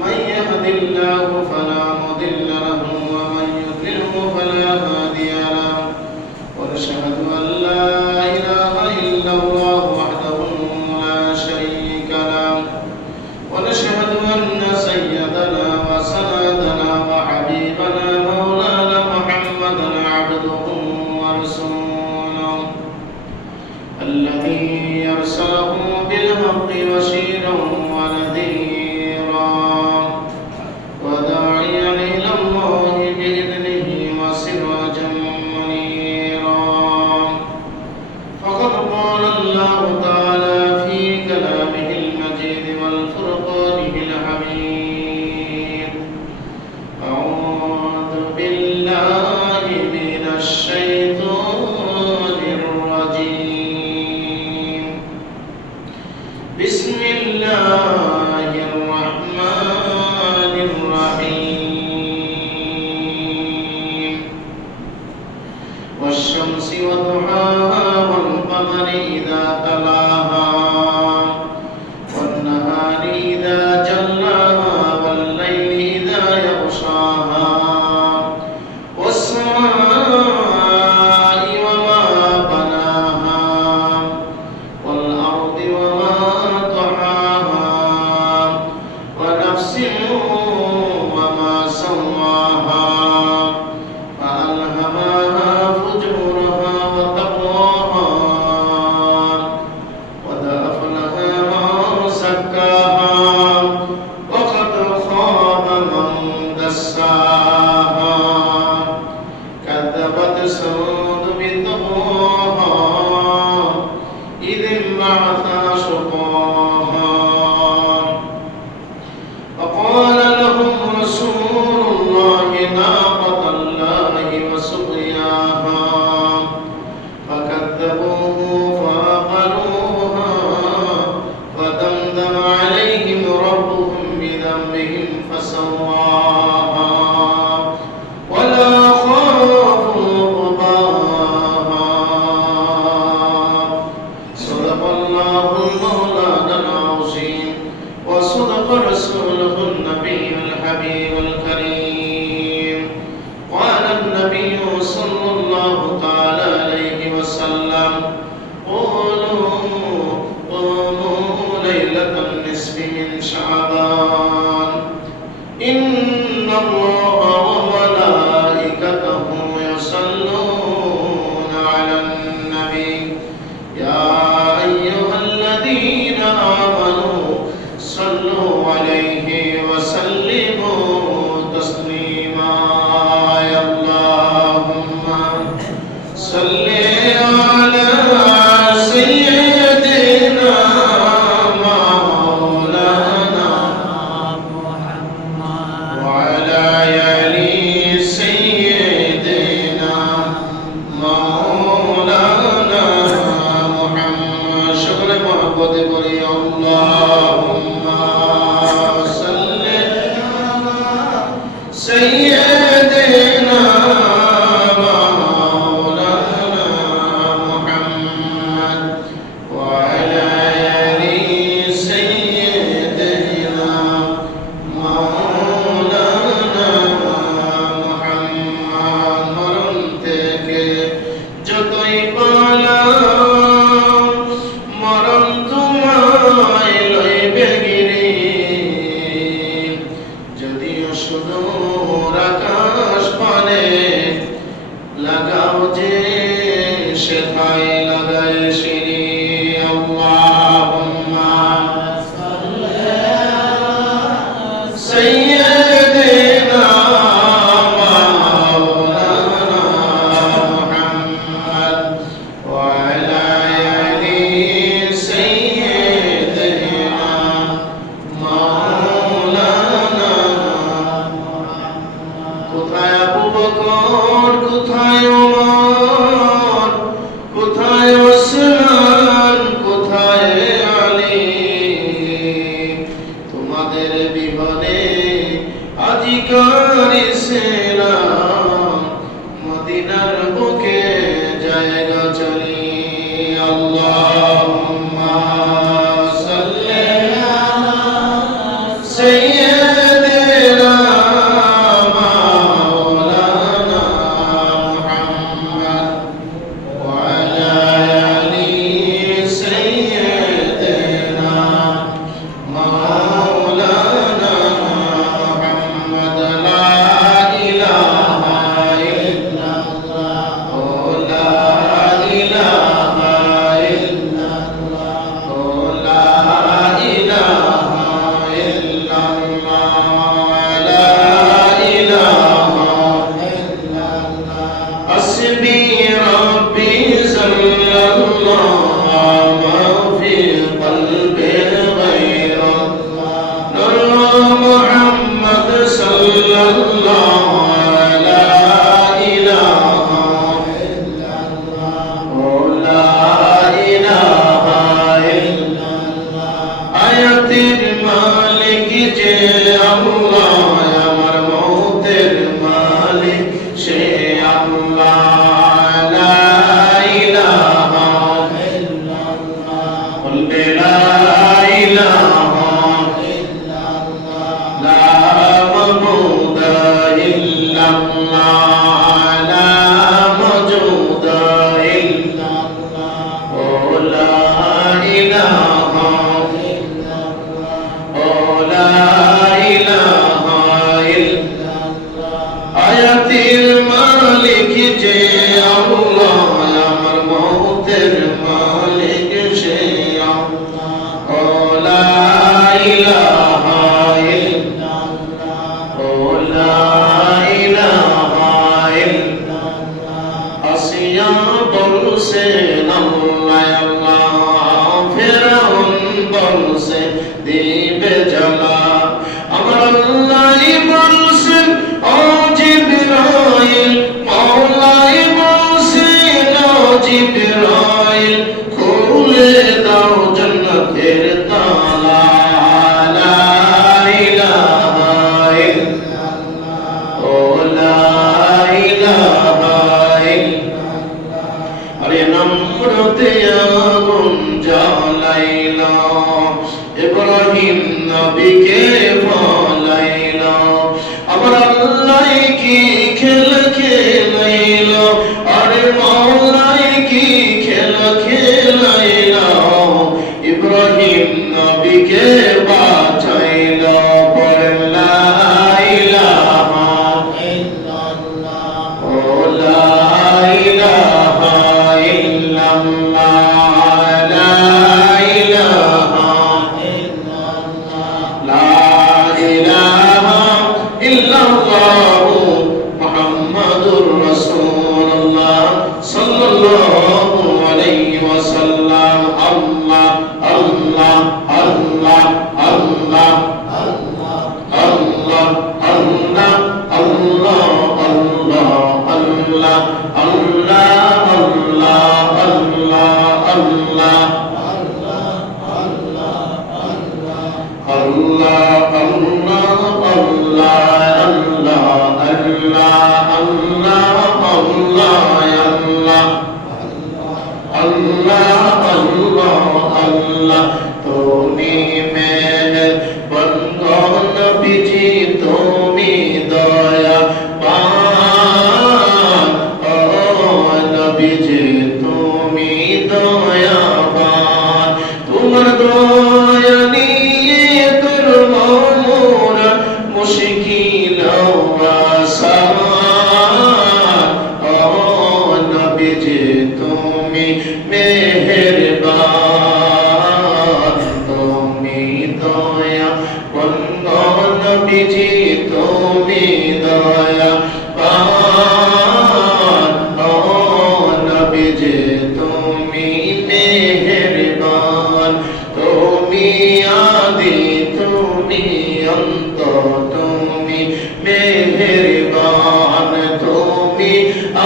من يهد الله فلا والشمس وضحاها والقمر إذا تلاها. وزكاها وقد خاب من دساها. كذبت ثمود بطغواها إذ انبعث شقاها فقال لهم رسول شعائر सैयदना Pai. পথের বিহনে আজিকার সেনা মদিনার হায়াতের মালিক যে আল্লাহ। হায়াতির মালিক যে আল্লাহ, আমার মৌতের মালিক সে আসিয়া বলছে আল্লাহ আল্লাহ, ফেরাউন বলছে, দিবে জ্বালা। আমার করিম নবীকে ফলাইল আমার আল্লাহ কি মুশকিল নবীজি তুমি মেহেরবান। তুমি দয়া বন্ধ নবীজি তুমি দয়া।